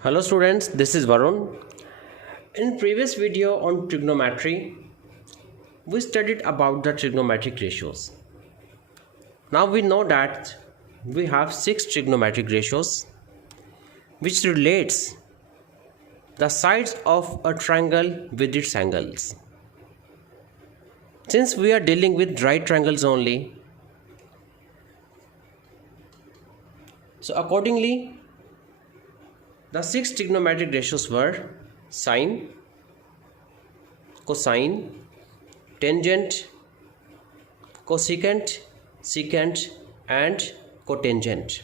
Hello students, this is Varun. In previous video on trigonometry, we studied about the trigonometric ratios. Now we know that we have 6 trigonometric ratios which relates the sides of a triangle with its angles. Since we are dealing with right triangles only, so accordingly the 6 trigonometric ratios were sine, cosine, tangent, cosecant, secant and cotangent.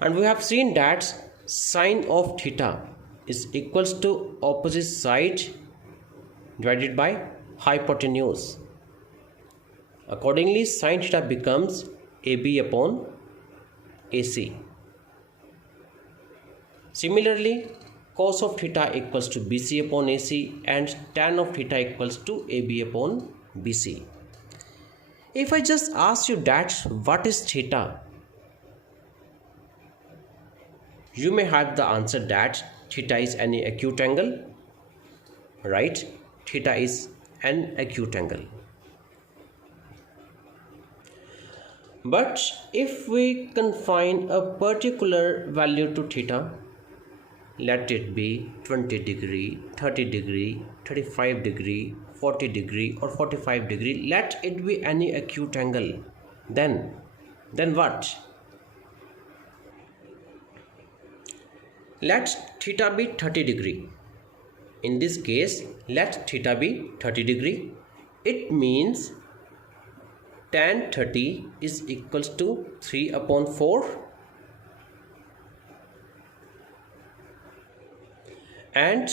And we have seen that sine of theta is equals to opposite side divided by hypotenuse. Accordingly, sine theta becomes AB upon AC. Similarly, cos of theta equals to BC upon AC and tan of theta equals to AB upon BC. If I just ask you that what is theta, you may have the answer that theta is any acute angle, right? Theta is an acute angle. But if we confine a particular value to theta, let it be 20 degree, 30 degree, 35 degree, 40 degree or 45 degree, let it be any acute angle, then what? Let theta be 30 degree. In this case, let theta be 30 degree. It means tan 30 is equals to 3 upon 4 and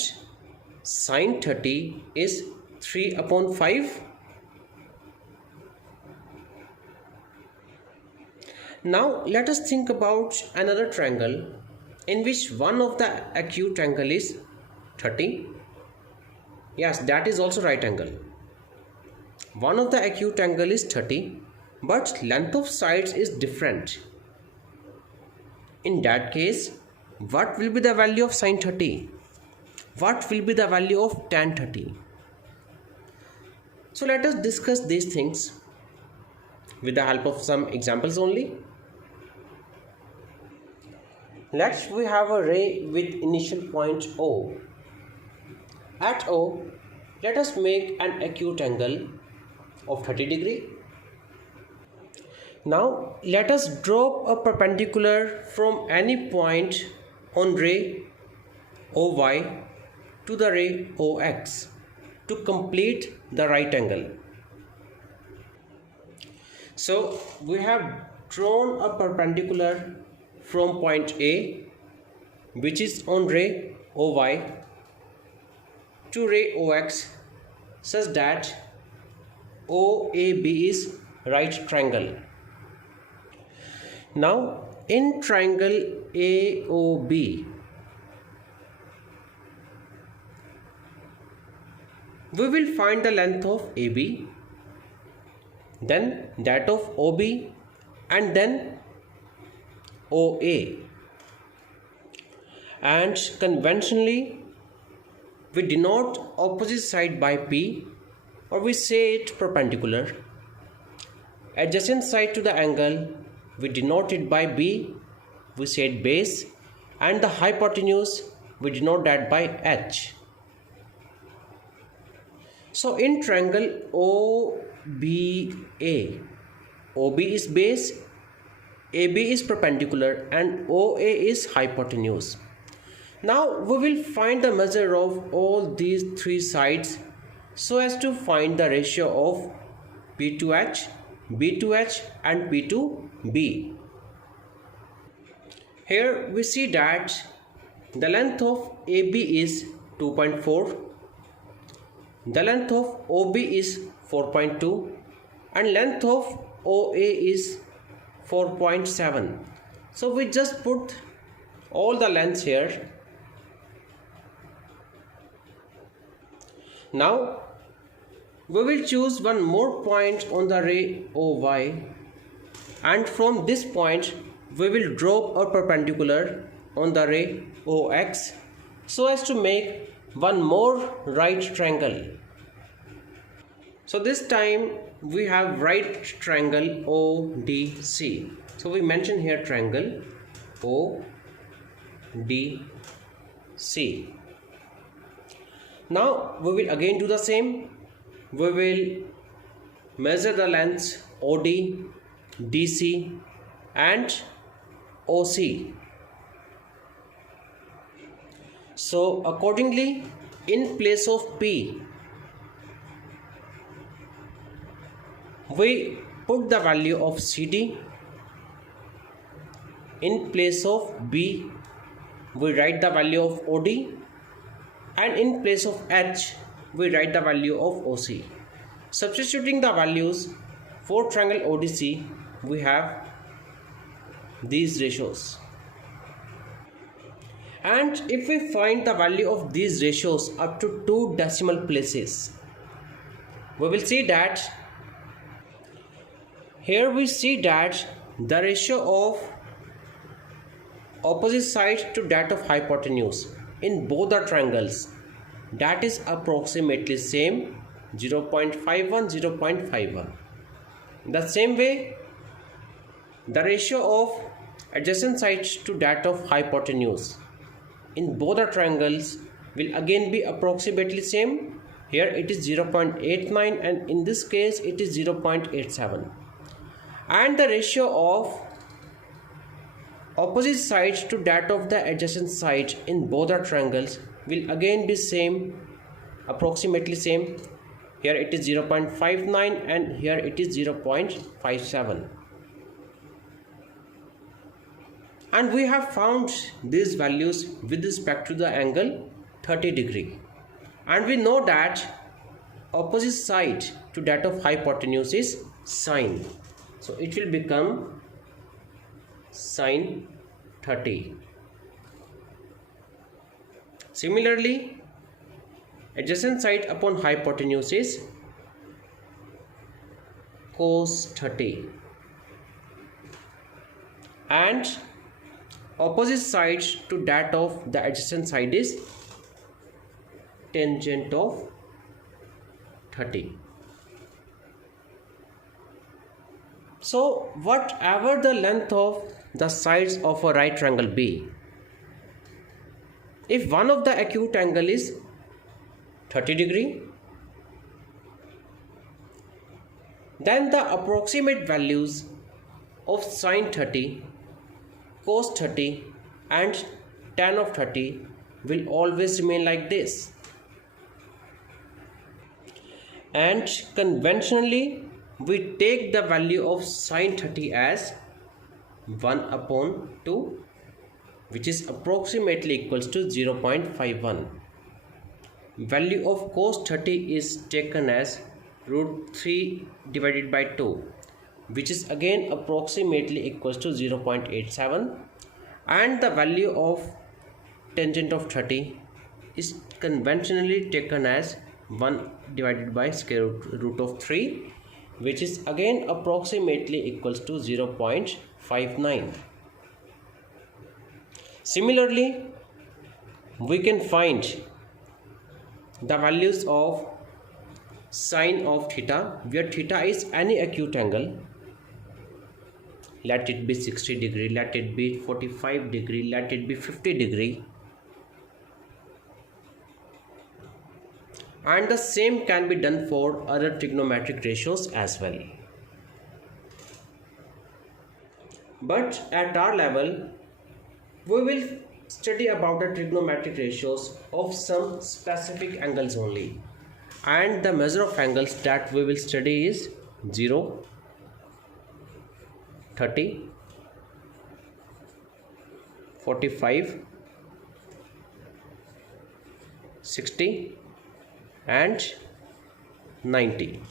sine 30 is 3 upon 5. Now let us think about another triangle in which one of the acute angle is 30. Yes, that is also right angle. One of the acute angle is 30, but length of sides is different. In that case, what will be the value of sine 30? What will be the value of tan 30? So let us discuss these things with the help of some examples only. Let's we have a ray with initial point O. At O, let us make an acute angle of 30 degree. Now let us drop a perpendicular from any point on ray OY to the ray OX to complete the right angle. So we have drawn a perpendicular from point A, which is on ray OY, to ray OX such that OAB is right triangle. Now in triangle AOB, we will find the length of AB, then that of OB and then OA. And conventionally we denote opposite side by P, or we say it perpendicular. Adjacent side to the angle we denote it by B, we say it base, and the hypotenuse we denote that by H. So in triangle OBA, OB is base, AB is perpendicular and OA is hypotenuse. Now we will find the measure of all these three sides so as to find the ratio of P to H, B to H and P to B. Here we see that the length of AB is 2.4, the length of OB is 4.2 and length of OA is 4.7. So we just put all the lengths here. Now we will choose one more point on the ray OY, and from this point we will drop a perpendicular on the ray OX so as to make one more right triangle. So this time we have right triangle ODC. So we mention here triangle ODC. Now we will again do the same. We will measure the lengths OD, DC and OC. So accordingly, in place of P, we put the value of CD. In place of B, we write the value of OD, and in place of H, we write the value of OC. Substituting the values for triangle ODC, we have these ratios. And if we find the value of these ratios up to 2 decimal places, we will see that here we see that the ratio of opposite side to that of hypotenuse in both the triangles, that is approximately same, 0.51, 0.51. The same way, the ratio of adjacent sides to that of hypotenuse in both the triangles will again be approximately same. Here it is 0.89 and in this case it is 0.87. And the ratio of opposite sides to that of the adjacent side in both the triangles will again be same, approximately same. Here it is 0.59 and here it is 0.57. And we have found these values with respect to the angle 30 degree. And we know that opposite side to that of hypotenuse is sine. So it will become sine 30. Similarly, adjacent side upon hypotenuse is cos 30. And opposite side to that of the adjacent side is tangent of 30. So whatever the length of the sides of a right triangle be, if one of the acute angle is 30 degree, then the approximate values of sine 30, cos 30 and tan of 30 will always remain like this. And conventionally we take the value of sine 30 as 1 upon 2, which is approximately equals to 0.51. Value of cos 30 is taken as root 3 divided by 2, which is again approximately equals to 0.87, and the value of tangent of 30 is conventionally taken as 1 divided by square root of 3, which is again approximately equals to 0.59. Similarly, we can find the values of sine of theta, where theta is any acute angle. Let it be 60 degree, let it be 45 degree, let it be 50 degree. And the same can be done for other trigonometric ratios as well. But at our level, we will study about the trigonometric ratios of some specific angles only. And the measure of angles that we will study is 0, 30, 45, 60 and 90.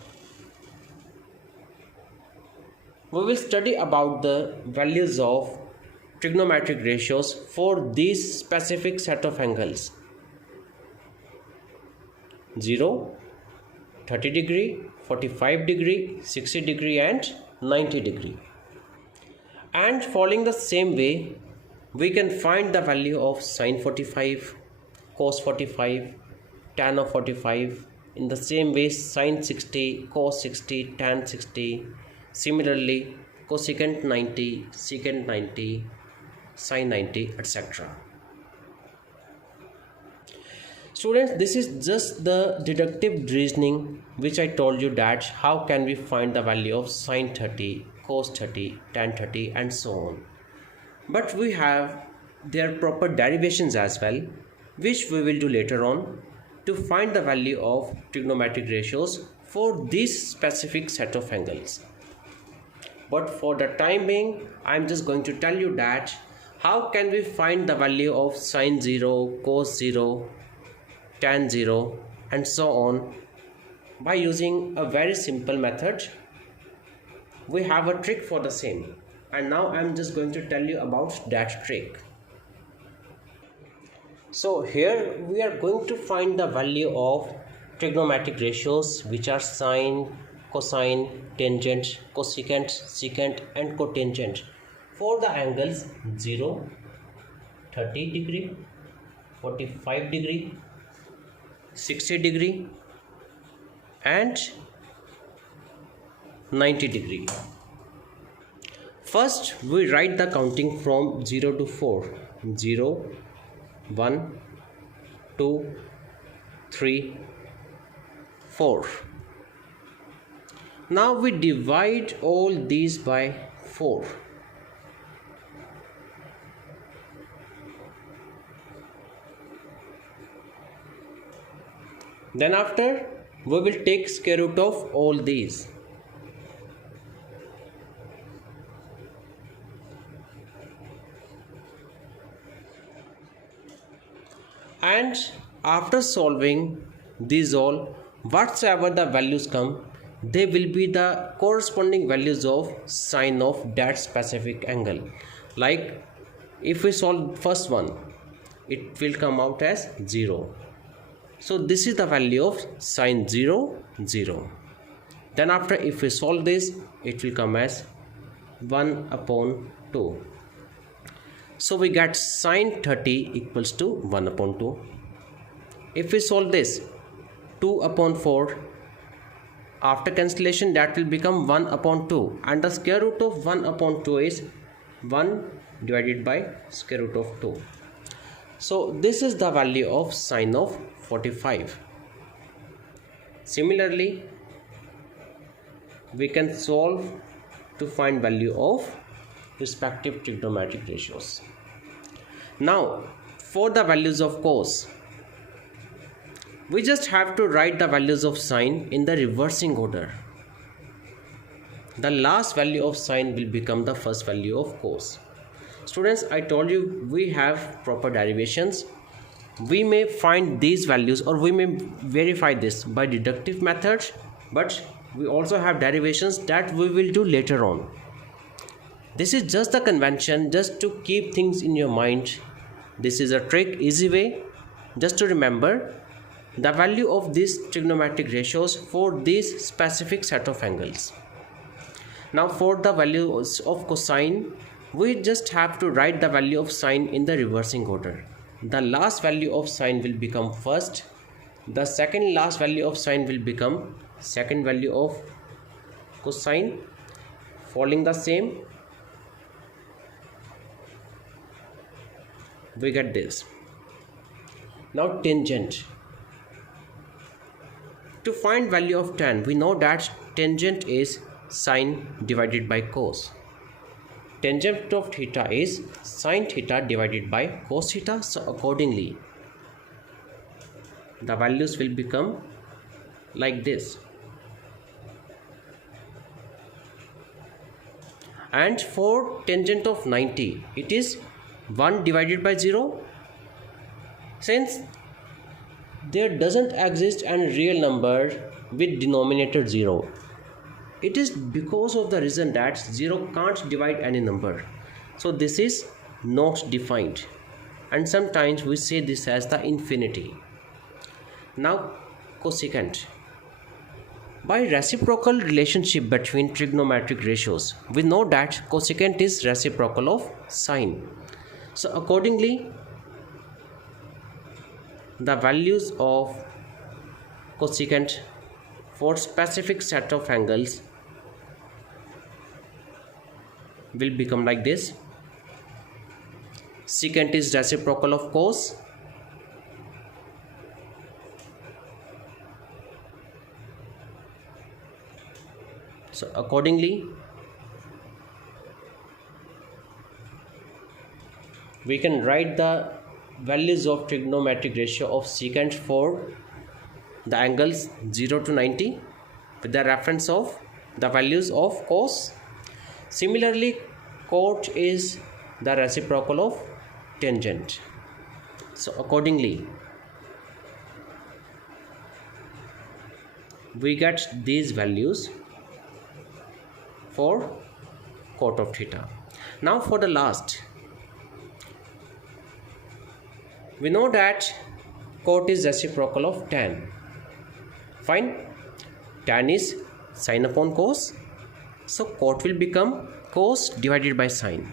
We will study about the values of trigonometric ratios for these specific set of angles: 0, 30 degree, 45 degree, 60 degree and 90 degree. And following the same way, we can find the value of sine 45, cos 45, tan of 45. In the same way, sine 60, cos 60, tan 60. Similarly, cosecant 90, secant 90, sine 90, etc. Students, this is just the deductive reasoning which I told you, that how can we find the value of sine 30, cos 30, tan 30 and so on. But we have their proper derivations as well, which we will do later on to find the value of trigonometric ratios for this specific set of angles. But for the time being, I am just going to tell you that how can we find the value of sine 0, cos 0, tan 0 and so on by using a very simple method. We have a trick for the same, and now I am just going to tell you about that trick. So here we are going to find the value of trigonometric ratios, which are sine, cosine, tangent, cosecant, secant and cotangent for the angles 0, 30 degree, 45 degree, 60 degree and 90 degree. First we write the counting from 0 to 4. 0, 1, 2, 3, 4. Now we divide all these by 4. Then after we will take square root of all these. And after solving these all, whatsoever the values come, they will be the corresponding values of sine of that specific angle. Like if we solve first one, it will come out as 0. So this is the value of sine 0, 0. Then after if we solve this, it will come as 1 upon 2. So we get sine 30 equals to 1 upon 2. If we solve this, 2 upon 4, after cancellation that will become 1 upon 2, and the square root of 1 upon 2 is 1 divided by square root of 2. So this is the value of sine of 45. Similarly, we can solve to find value of respective trigonometric ratios. Now for the values of cos, we just have to write the values of sine in the reversing order. The last value of sine will become the first value of cos. Students, I told you we have proper derivations. We may find these values or we may verify this by deductive methods, but we also have derivations that we will do later on. This is just the convention, just to keep things in your mind. This is a trick, easy way, just to remember the value of these trigonometric ratios for this specific set of angles. Now for the values of cosine, we just have to write the value of sine in the reversing order. The last value of sine will become first, the second last value of sine will become second value of cosine, following the same we get this. Now tangent. To find value of tan, we know that tangent is sine divided by cos. Tangent of theta is sine theta divided by cos theta. So accordingly, the values will become like this. And for tangent of 90, it is 1 divided by 0. Since there doesn't exist a real number with denominator 0, it is because of the reason that 0 can't divide any number. So this is not defined, and sometimes we say this as the infinity. Now cosecant. By reciprocal relationship between trigonometric ratios, we know that cosecant is reciprocal of sine. So accordingly, the values of cosecant for specific set of angles will become like this. Secant is reciprocal of cos. So accordingly, we can write the values of trigonometric ratio of secant for the angles 0 to 90 with the reference of the values of cos. Similarly, cot is the reciprocal of tangent. So accordingly, we get these values for cot of theta. Now for the last, we know that cot is reciprocal of tan. Fine. Tan is sin upon cos. So cot will become cos divided by sin.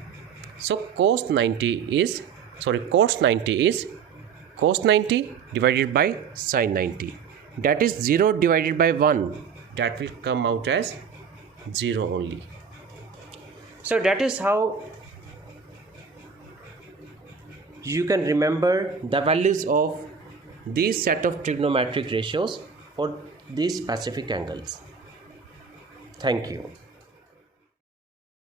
So cos 90 is cos 90 divided by sin 90. That is 0 divided by 1. That will come out as 0 only. So that is how you can remember the values of these set of trigonometric ratios for these specific angles. Thank you.